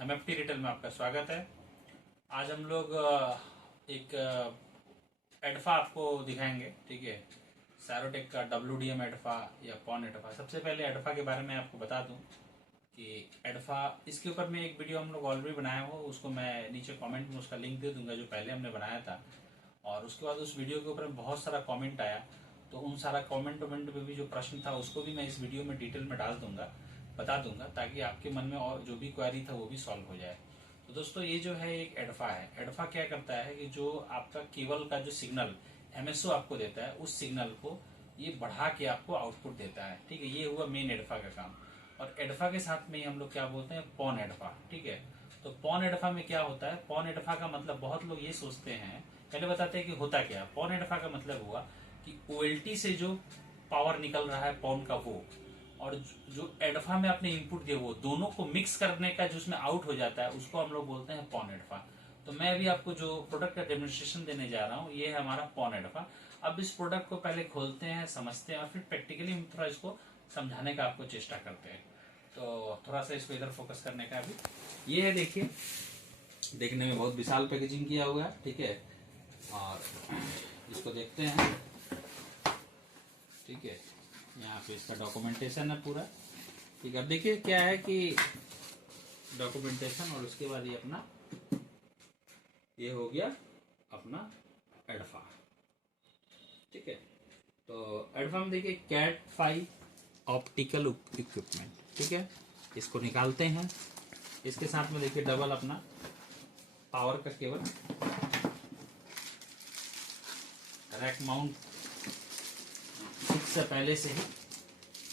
MFT retail में आपका स्वागत है। आज हम लोग एक एडफा आपको दिखाएंगे, ठीक है। सैरोटेक का WDM एडफा या पॉन एडफा। सबसे पहले एडफा के बारे में आपको बता दूं कि एडफा, इसके ऊपर में एक वीडियो हम लोग ऑलरेडी बनाया हो, उसको मैं नीचे कमेंट में उसका लिंक दे दूंगा, जो पहले हमने बनाया था। और उसके बाद उस वीडियो के ऊपर बहुत सारा कमेंट आया, तो उन सारा कमेंट में भी जो प्रश्न था उसको भी मैं इस वीडियो में डिटेल में डाल दूंगा, बता दूंगा, ताकि आपके मन में और जो भी क्वेरी था वो भी सॉल्व हो जाए। तो दोस्तों, ये जो है एक एडफा है। एडफा क्या करता है कि जो आपका केबल का जो सिग्नल एमएसओ आपको देता है, उस सिग्नल को ये बढ़ा के आपको आउटपुट देता है, ठीक है। ये हुआ मेन एडफा का काम। और एडफा के साथ में ही हम लोग क्या बोलते हैं, पॉन एडफा, ठीक है। तो पॉन एडफा में क्या होता है, पॉन एडफा का मतलब बहुत लोग ये सोचते हैं, पहले बताते हैं कि होता क्या। पॉन एडफा का मतलब हुआ कि ओएलटी से जो पावर निकल रहा है पॉन का, वो और जो एडफा में आपने इनपुट दिया, वो दोनों को मिक्स करने का जो उसमें आउट हो जाता है, उसको हम लोग बोलते हैं पॉन एडफा। तो मैं अभी आपको जो प्रोडक्ट का डेमोन्स्ट्रेशन देने जा रहा हूँ, ये है हमारा पॉन एडफा। अब इस प्रोडक्ट को पहले खोलते हैं, समझते हैं, और फिर प्रैक्टिकली हम थोड़ा इसको समझाने का आपको चेष्टा करते हैं। तो थोड़ा सा इसको इधर फोकस करने का। अभी ये है, देखिए, देखने में बहुत विशाल पैकेजिंग किया हुआ है, ठीक है। और इसको देखते हैं, ठीक है। यहाँ पे इसका डॉक्यूमेंटेशन है पूरा, ठीक है। अब देखिए क्या है कि डॉक्यूमेंटेशन, और उसके बाद ये अपना, ये हो गया अपना एडफा, ठीक है। तो एडफा में देखिए कैट 5 ऑप्टिकल इक्विपमेंट, ठीक है। इसको निकालते हैं। इसके साथ में देखिए डबल अपना पावर का केबल, रैक माउंट फिक्स है, पहले से ही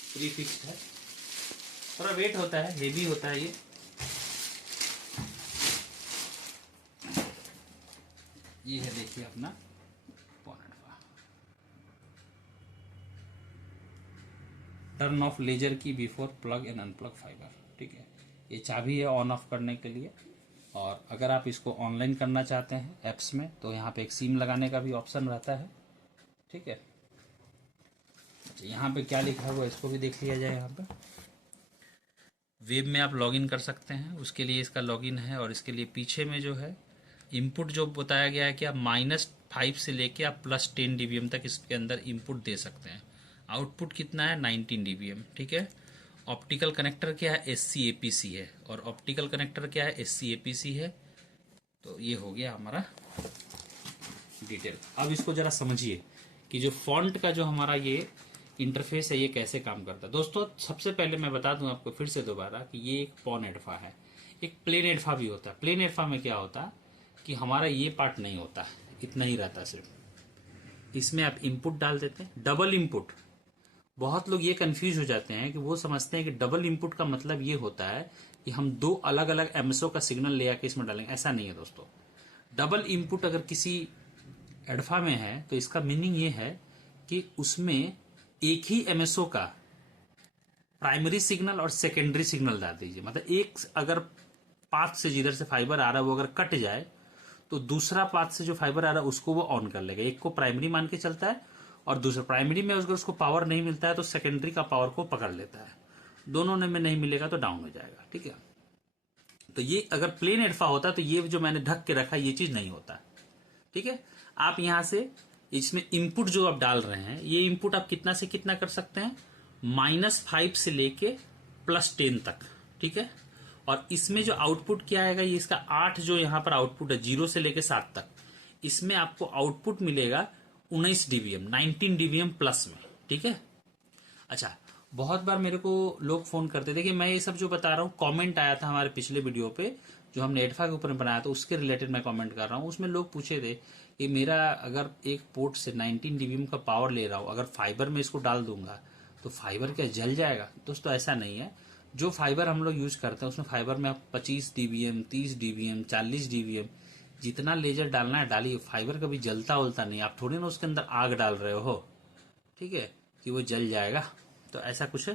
प्री फिक्स्ड है। थोड़ा वेट होता है, हेवी होता है ये है, देखिए अपना पॉन एडफा। टर्न ऑफ लेजर की before plug and unplug fibre, ठीक है। ये चाबी है ऑन ऑफ करने के लिए। और अगर आप इसको ऑनलाइन करना चाहते हैं एप्स में, तो यहाँ पे एक सिम लगाने का भी ऑप्शन रहता है, ठीक है। यहाँ पे क्या लिखा हुआ है इसको भी देख लिया जाए। यहाँ पे वेब में आप लॉगिन कर सकते हैं, उसके लिए इसका लॉगिन है। और इसके लिए पीछे में जो है इनपुट जो बताया गया है कि आप -5 से लेके आप +10 dBm तक इसके अंदर इनपुट दे सकते हैं। आउटपुट कितना है, 19 dBm, ठीक है। ऑप्टिकल कनेक्टर क्या है, SCAPC है। और ऑप्टिकल कनेक्टर क्या है, SCAPC है। तो ये हो गया हमारा डिटेल। अब इसको जरा समझिए कि जो फॉन्ट का जो हमारा ये इंटरफेस है, ये कैसे काम करता है। दोस्तों, सबसे पहले मैं बता दूं आपको फिर से दोबारा कि ये एक पॉन एडफा है। एक प्लेन एडफा भी होता है। प्लेन एडफा में क्या होता है कि हमारा ये पार्ट नहीं होता, इतना ही रहता है सिर्फ। इसमें आप इनपुट डाल देते हैं, डबल इनपुट। बहुत लोग ये कंफ्यूज हो जाते हैं कि वो समझते हैं कि डबल इनपुट का मतलब ये होता है कि हम दो अलग अलग एमएसओ का सिग्नल ले आके इसमें डालेंगे। ऐसा नहीं है दोस्तों। डबल इनपुट अगर किसी एडफा में है, तो इसका मीनिंग ये है कि उसमें एक ही एमएसओ का प्राइमरी सिग्नल और सेकेंडरी सिग्नल डाल दीजिए। मतलब एक अगर पाथ से जिधर से फाइबर आ रहा है वो अगर कट जाए, तो दूसरा पाथ से जो फाइबर आ रहा है उसको वो ऑन कर लेगा। एक को प्राइमरी मान के चलता है, और दूसरा प्राइमरी में अगर उसको पावर नहीं मिलता है तो सेकेंडरी का पावर को पकड़ लेता है। दोनों में नहीं मिलेगा तो डाउन हो जाएगा, ठीक है। तो ये अगर प्लेन एडफा होता तो ये जो मैंने ढक के रखा, ये चीज नहीं होता, ठीक है। आप यहां से इसमें इनपुट जो आप डाल रहे हैं, ये इनपुट आप कितना से कितना कर सकते हैं, -5 से लेके +10 तक, ठीक है। और इसमें जो आउटपुट क्या आएगा, ये इसका 8 जो यहां पर आउटपुट है, 0 से लेके 7 तक, इसमें आपको आउटपुट मिलेगा 19 dBm, 19 dBm प्लस में, ठीक है। अच्छा, बहुत बार मेरे को लोग फोन करते, देखिए मैं ये सब जो बता रहा हूँ, कमेंट आया था हमारे पिछले वीडियो पे जो हमने एडफा के ऊपर बनाया था, उसके रिलेटेड मैं कमेंट कर रहा हूँ। उसमें लोग पूछे थे कि मेरा अगर एक पोर्ट से 19 dBm का पावर ले रहा हूँ, अगर फाइबर में इसको डाल दूंगा तो फाइबर क्या जल जाएगा। दोस्तों, ऐसा नहीं है। जो फाइबर हम लोग यूज करते हैं उसमें फाइबर में आप 25 dBm, 30 dBm, 40 dBm जितना लेजर डालना है डालिए। फाइबर कभी जलता उलता नहीं। आप थोड़ी ना उसके अंदर आग डाल रहे हो, ठीक है, कि वो जल जाएगा। तो ऐसा कुछ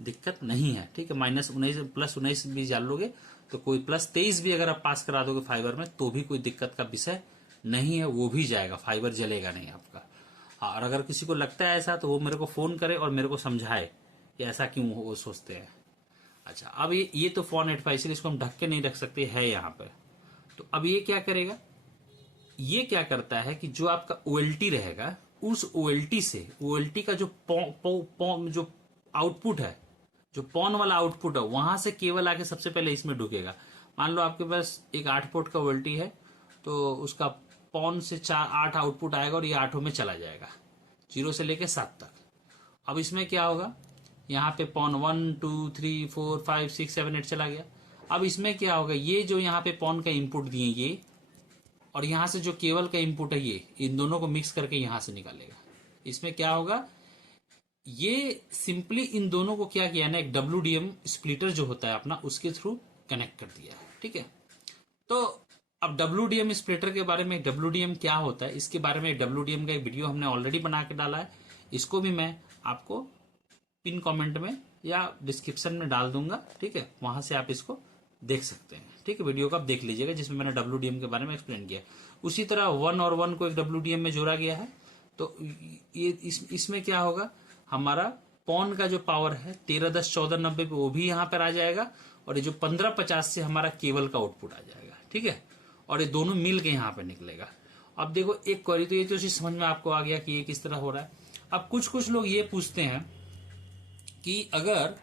दिक्कत नहीं है, ठीक है। -19 +19 भी डाल लोगे तो कोई +23 भी अगर आप पास करा दोगे फाइबर में, तो भी कोई दिक्कत का विषय नहीं है, वो भी जाएगा, फाइबर जलेगा नहीं आपका। हाँ, और अगर किसी को लगता है ऐसा, तो वो मेरे को फोन करे और मेरे को समझाए कि ऐसा क्यों वो सोचते हैं। अच्छा, अब ये तो फोन 85, इसलिए इसको हम ढक के नहीं रख सकते, है यहाँ पे। तो अब ये क्या करेगा, ये क्या करता है कि जो आपका OLT रहेगा, उस OLT से, OLT का जो जो आउटपुट है, जो पॉन वाला आउटपुट है, वहां से केबल आके सबसे पहले इसमें ढुकेगा। मान लो आपके पास एक 8 पोर्ट का OLT है, तो उसका पॉन से 8 आउटपुट आएगा और ये 8 में चला जाएगा, 0 से लेके 7 तक। अब इसमें क्या होगा, यहाँ पे पॉन 1 2 3 4 5 6 7 8 चला गया। अब इसमें क्या होगा, ये जो यहाँ पे पॉन का इनपुट दिए ये, और यहां से जो केबल का इनपुट है ये, इन दोनों को मिक्स करके यहां से निकालेगा। इसमें क्या होगा, ये सिंपली इन दोनों को क्या किया ना, एक WDM स्प्लिटर जो होता है अपना, उसके थ्रू कनेक्ट कर दिया है। ठीक है, तो अब WDM स्प्लिटर के बारे में, WDM क्या होता है इसके बारे में, WDM का एक वीडियो हमने ऑलरेडी बना के डाला है, इसको भी मैं आपको पिन कमेंट में या डिस्क्रिप्शन में डाल दूंगा। ठीक है, वहां से आप इसको देख सकते हैं। ठीक है, वीडियो को आप देख लीजिएगा जिसमें मैंने WDM के बारे में एक्सप्लेन किया। उसी तरह 1 और 1 को एक WDM में जोड़ा गया है। तो ये इसमें क्या होगा, हमारा पॉन का जो पावर है 1310-1490 पे, वो भी यहाँ पर आ जाएगा, और ये जो 1550 से हमारा केबल का आउटपुट आ जाएगा। ठीक है, और ये दोनों मिल के यहाँ पे निकलेगा। अब देखो एक क्वेरी, तो ये तो चीज समझ में आपको आ गया कि ये किस तरह हो रहा है। अब कुछ लोग ये पूछते हैं कि अगर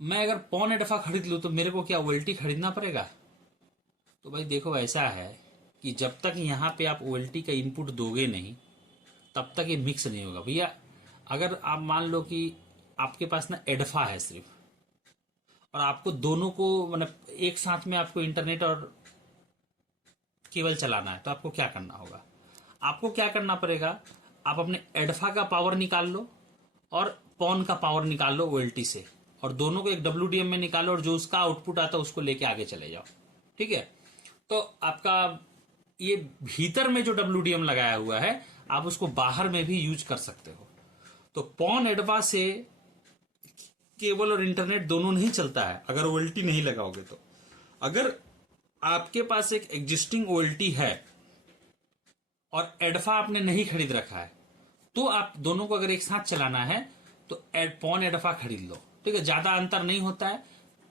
मैं पॉन एडफा खरीद लूं तो मेरे को क्या OLT खरीदना पड़ेगा? तो भाई देखो, ऐसा है कि जब तक यहाँ पे आप OLT का इनपुट दोगे नहीं, तब तक ये मिक्स नहीं होगा भैया। अगर आप मान लो कि आपके पास ना एडफा है सिर्फ, और आपको दोनों को मतलब एक साथ में आपको इंटरनेट और केबल चलाना है, तो आपको क्या करना होगा, आपको क्या करना पड़ेगा, आप अपने एडफा का पावर निकाल लो और पॉन का पावर निकाल लो OLT से, और दोनों को एक WDM में निकालो, और जो उसका आउटपुट आता है उसको लेके आगे चले जाओ। ठीक है, तो आपका ये भीतर में जो WDM लगाया हुआ है, आप उसको बाहर में भी यूज कर सकते हो। तो पॉन एडवा से केबल और इंटरनेट दोनों नहीं चलता है अगर OLT नहीं लगाओगे तो। अगर आपके पास एक एग्जिस्टिंग OLT है और एडफा आपने नहीं खरीद रखा है, तो आप दोनों को अगर एक साथ चलाना है तो पॉन एडफा खरीद लो। ठीक है, ज्यादा अंतर नहीं होता है,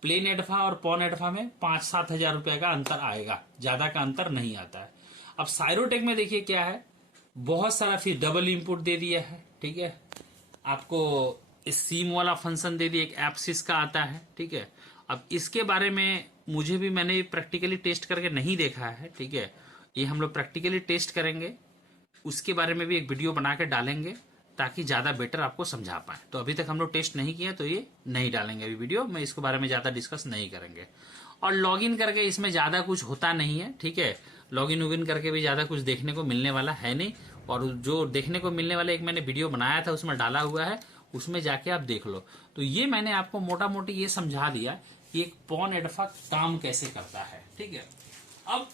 प्लेन एडफा और पॉन एडफा में 5-7 हजार रुपए का अंतर आएगा, ज्यादा का अंतर नहीं आता है। अब साइरोटेक में देखिए क्या है, बहुत सारा फिर डबल इनपुट दे दिया है। ठीक है, आपको इस सीम वाला फंक्शन दे दिया, एक एप्सिस का आता है। ठीक है, अब इसके बारे में मुझे भी, मैंने प्रैक्टिकली टेस्ट करके नहीं देखा है। ठीक है, ये हम लोग प्रैक्टिकली टेस्ट करेंगे, उसके बारे में भी एक वीडियो बना के डालेंगे ताकि ज्यादा बेटर आपको समझा पाए। तो अभी तक हम लोग टेस्ट नहीं किया तो ये नहीं डालेंगे अभी वीडियो में, इसके बारे में ज्यादा डिस्कस नहीं करेंगे। और लॉगिन करके इसमें ज्यादा कुछ होता नहीं है। ठीक है, लॉगिन वॉगिन करके भी ज्यादा कुछ देखने को मिलने वाला है नहीं, और जो देखने को मिलने वाला एक मैंने वीडियो बनाया था उसमें डाला हुआ है, उसमें जाके आप देख लो। तो ये मैंने आपको मोटा मोटी ये समझा दिया कि एक पॉन एडफा काम कैसे करता है। ठीक है, अब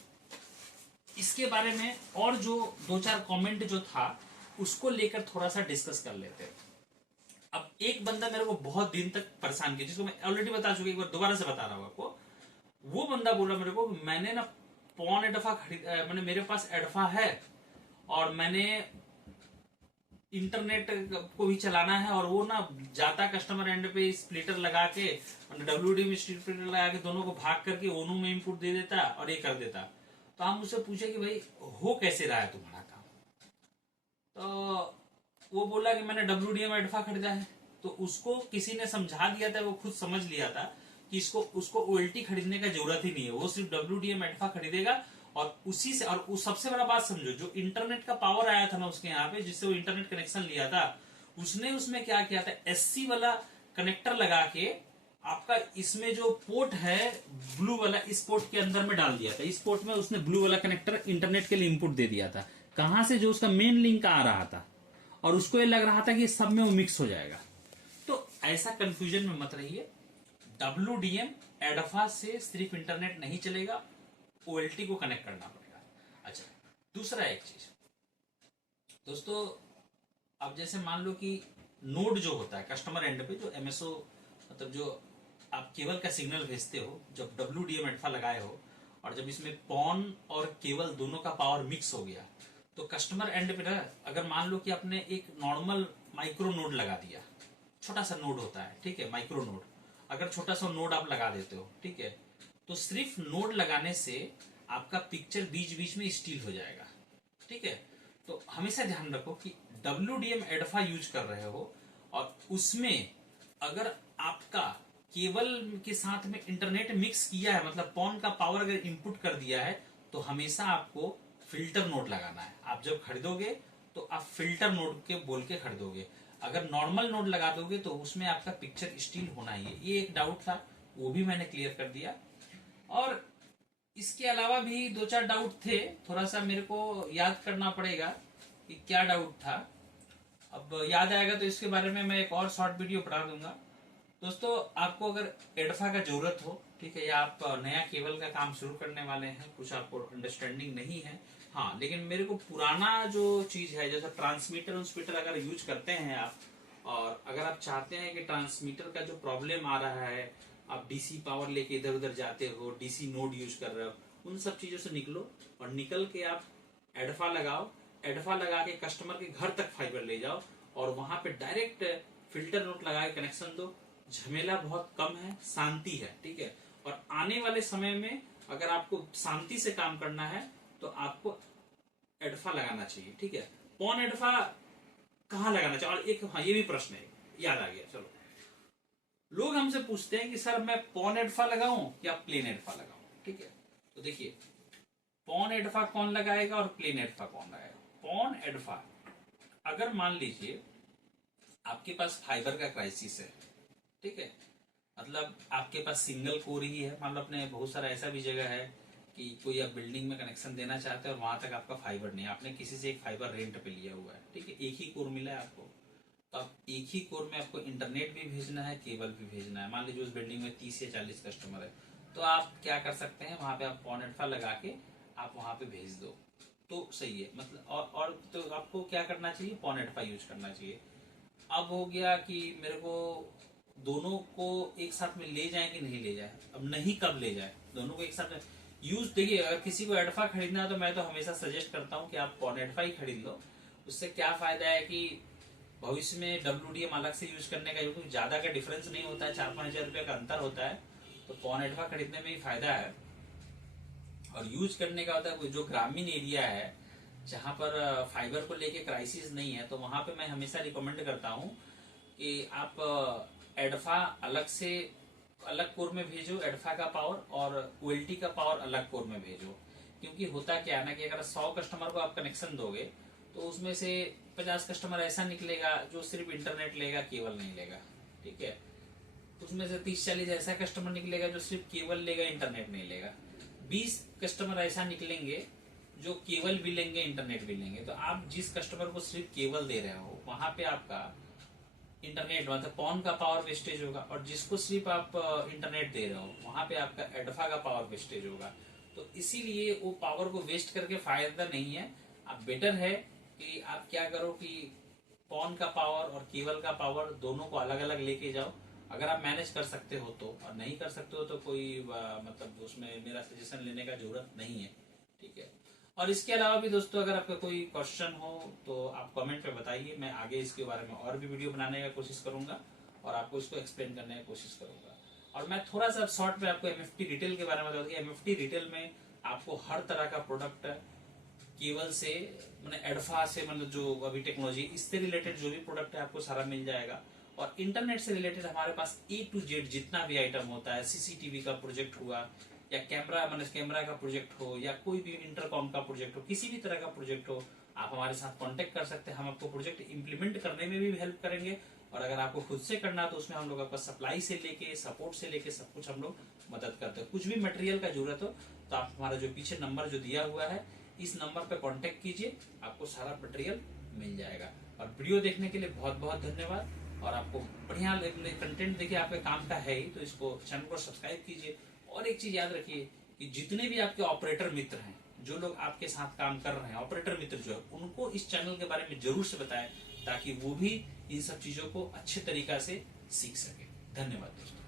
इसके बारे में और जो 2-4 कमेंट जो था उसको लेकर थोड़ा सा डिस्कस कर लेते हैं। अब एक बंदा मेरे को बहुत दिन तक परेशान किया, जिसको मैं ऑलरेडी बता चुका, एक बार दोबारा से बता रहा हूं आपको। वो बंदा बोला मेरे को, मैंने ना पॉन एडफा खरीद, मैंने मेरे पास एडफा है और मैंने इंटरनेट को भी चलाना है, और वो ना जाता कस्टमर एंड पे स्प्लिटर लगा के, WD में स्प्लिटर लगा के दोनों को भाग करके ओनू में इनपुट दे देता और ये कर देता। तो हम उससे पूछे कि भाई हो कैसे रहा है तुम्हारा काम? तो वो बोला कि मैंने WDM एडफा खरीदा है। तो उसको किसी ने समझा दिया था, वो खुद समझ लिया था कि उसको OLT खरीदने का जरूरत ही नहीं है, वो सिर्फ WDM एडफा खरीदेगा और उसी से। और सबसे बड़ा बात समझो, जो इंटरनेट का पावर आया था ना उसके यहाँ पे, जिससे वो इंटरनेट कनेक्शन लिया था, उसने उसमें क्या किया था, SC वाला कनेक्टर लगा के आपका इसमें जो पोर्ट है ब्लू वाला, इस पोर्ट के अंदर में डाल दिया था। इस पोर्ट में उसने ब्लू वाला कनेक्टर इंटरनेट के लिए इनपुट दे दिया था। कहां से? जो उसका मेन लिंक आ रहा था, और उसको ये लग रहा था कि सब में वो मिक्स हो जाएगा। तो ऐसा कंफ्यूजन में मत रहिए, WDM एडफा से सिर्फ इंटरनेट नहीं चलेगा, OLT को कनेक्ट करना पड़ेगा। अच्छा, दूसरा एक चीज दोस्तों, अब जैसे मान लो कि नोड जो होता है कस्टमर एंड पे, जो MSO मतलब जो आप केबल का सिग्नल भेजते हो, जब WDM एडफा लगाए हो और जब इसमें पॉन और केबल दोनों का पावर मिक्स हो गया, तो कस्टमर एंड पे अगर मान लो कि आपने एक नॉर्मल माइक्रो नोड लगा दिया, छोटा सा नोड होता है, ठीक है, माइक्रो नोड। अगर छोटा सा नोड आप लगा देते हो, ठीक है, तो सिर्फ नोड लगाने से आपका पिक्चर बीच बीच में स्टील हो जाएगा, ठीक है। तो हमेशा ध्यान रखो कि WDM एडफा यूज कर रहे हो और उसमें अगर आपका केबल के साथ में इंटरनेट मिक्स किया है, मतलब पॉन का पावर अगर इनपुट कर दिया है, तो हमेशा आपको फिल्टर नोड लगाना है। आप जब खरीदोगे तो आप फिल्टर नोड के बोल के खरीदोगे। अगर नॉर्मल नोड लगा दोगे तो उसमें आपका पिक्चर स्टील होना ही है। ये एक डाउट था, वो भी मैंने क्लियर कर दिया। और इसके अलावा भी दो चार डाउट थे, थोड़ा सा मेरे को याद करना पड़ेगा कि क्या डाउट था। अब याद आएगा तो इसके बारे में मैं एक और शॉर्ट वीडियो बना दूंगा। दोस्तों, आपको अगर एडफा का जरूरत हो, ठीक है, या आप नया केबल का काम शुरू करने वाले हैं, कुछ आपको अंडरस्टैंडिंग नहीं है, हाँ, लेकिन मेरे को पुराना जो चीज है, जैसे ट्रांसमीटर अगर यूज करते हैं आप, और अगर आप चाहते हैं कि ट्रांसमीटर का जो प्रॉब्लम आ रहा है, आप डीसी पावर लेके इधर उधर जाते हो, डीसी नोड यूज कर रहे हो, उन सब चीजों से निकलो और निकल के आप एडफा लगाओ। एडफा लगा के कस्टमर के घर तक फाइबर ले जाओ और वहां पे डायरेक्ट फिल्टर नोट लगा के कनेक्शन दो। झमेला बहुत कम है, शांति है, ठीक है। और आने वाले समय में अगर आपको शांति से काम करना है तो आपको एडफा लगाना चाहिए, ठीक है। पॉन एडफा कहाँ लगाना चाहिए? और एक, हाँ, ये भी प्रश्न है, याद आ गया, चलो। लोग हमसे पूछते हैं कि सर मैं पॉन एडफा लगाऊं या प्लेन एडफा लगाऊं, ठीक है। तो देखिए, पॉन एडफा कौन लगाएगा और प्लेन एडफा कौन लगाएगा? पॉन एडफा, अगर मान लीजिए आपके पास फाइबर का क्राइसिस है, ठीक है, मतलब आपके पास सिंगल कोर ही है, मान लो अपने बहुत सारा ऐसा भी जगह है कि कोई आप बिल्डिंग में कनेक्शन देना चाहते हैं और वहां तक आपका फाइबर नहीं है, आपने किसी से एक फाइबर रेंट पे लिया हुआ है, ठीक है, एक ही कोर मिला है आपको, तो आप एक ही कोर में आपको इंटरनेट भी भेजना है, केबल भी भेजना है। मान लीजिए उस बिल्डिंग में 30 या 40 कस्टमर है, तो आप क्या कर सकते हैं, वहां पे आप पॉन एडफा लगा के आप वहां पे भेज दो तो सही है, मतलब। और तो आपको क्या करना चाहिए? पॉन एडफा यूज करना चाहिए। अब हो गया कि मेरे को दोनों को एक साथ में ले जाए कि नहीं ले जाए, अब नहीं, कब ले जाए दोनों को एक साथ में यूज। देखिए, अगर किसी को एडफा खरीदना है तो मैं तो हमेशा सजेस्ट करता हूँ कि आप पॉन एडफा ही खरीद लो। उससे क्या फायदा है कि भविष्य में WDM अलग से यूज करने का क्योंकि ज्यादा का डिफरेंस नहीं होता है, 4-5 हजार रुपया का अंतर होता है, तो पॉन एडफा खरीदने में ही फायदा है। और यूज करने का होता है जो ग्रामीण एरिया है जहां पर फाइबर को लेके क्राइसिस नहीं है, तो वहां पे मैं हमेशा रिकमेंड करता हूँ कि आप एडफा अलग से अलग कोर में भेजो, एडफा का पावर, और OLT का पावर अलग कोर में भेजो। क्योंकि होता क्या है ना कि अगर 100 कस्टमर को आप कनेक्शन दोगे तो उसमें से 50 कस्टमर ऐसा निकलेगा जो सिर्फ इंटरनेट लेगा, केबल नहीं लेगा, ठीक है। उसमें से 30-40 ऐसा कस्टमर निकलेगा जो सिर्फ केबल लेगा, इंटरनेट नहीं लेगा। 20 कस्टमर ऐसा निकलेंगे जो केबल भी लेंगे, इंटरनेट भी लेंगे। तो आप जिस कस्टमर को सिर्फ केबल दे रहे हो वहां पे आपका इंटरनेट, मतलब पॉन का पावर वेस्टेज होगा, और जिसको सिर्फ आप इंटरनेट दे रहे हो वहां पे आपका एडफा का पावर वेस्टेज होगा। तो इसीलिए वो पावर को वेस्ट करके फायदा नहीं है। अब बेटर है कि आप क्या करो कि पॉन का पावर और केबल का पावर दोनों को अलग अलग लेके जाओ, अगर आप मैनेज कर सकते हो तो। और नहीं कर सकते हो तो कोई मतलब उसमें मेरा सजेशन लेने का जरूरत नहीं है, ठीक है। और इसके अलावा भी दोस्तों, अगर आपका कोई क्वेश्चन हो तो आप कमेंट पे बताइए, मैं आगे इसके बारे में और भी वीडियो बनाने का कोशिश करूंगा और आपको इसको एक्सप्लेन करने की कोशिश करूंगा। और मैं थोड़ा सा शॉर्ट में आपको MFT रिटेल के बारे में बता दूं। MFT रिटेल में आपको हर तरह का प्रोडक्ट केबल से, मतलब एडफा से, मतलब जो अभी टेक्नोलॉजी, इससे रिलेटेड जो भी प्रोडक्ट है आपको सारा मिल जाएगा। और इंटरनेट से रिलेटेड हमारे पास A to Z जितना भी आइटम होता है, CCTV का प्रोजेक्ट हुआ या कैमरा, मतलब कैमरा का प्रोजेक्ट हो या कोई भी इंटरकॉम का प्रोजेक्ट हो, किसी भी तरह का प्रोजेक्ट हो, आप हमारे साथ कांटेक्ट कर सकते हैं। हम आपको प्रोजेक्ट इंप्लीमेंट करने में भी हेल्प करेंगे। और अगर आपको खुद से करना तो उसमें हम लोग आपका सप्लाई से लेके, सपोर्ट से लेके सब कुछ हम लोग मदद करते हैं। कुछ भी मटेरियल का जरूरत हो तो आप हमारा जो पीछे नंबर जो दिया हुआ है, इस नंबर पे कांटेक्ट कीजिए, आपको सारा मटेरियल मिल जाएगा। और वीडियो देखने के लिए बहुत बहुत धन्यवाद। और आपको बढ़िया कंटेंट देखिए, आपके काम का है ही, तो इसको चैनल को सब्सक्राइब कीजिए। और एक चीज याद रखिए कि जितने भी आपके ऑपरेटर मित्र हैं, जो लोग आपके साथ काम कर रहे हैं, ऑपरेटर मित्र जो है, उनको इस चैनल के बारे में जरूर से बताएं ताकि वो भी इन सब चीजों को अच्छे तरीका से सीख सके। धन्यवाद दोस्तों।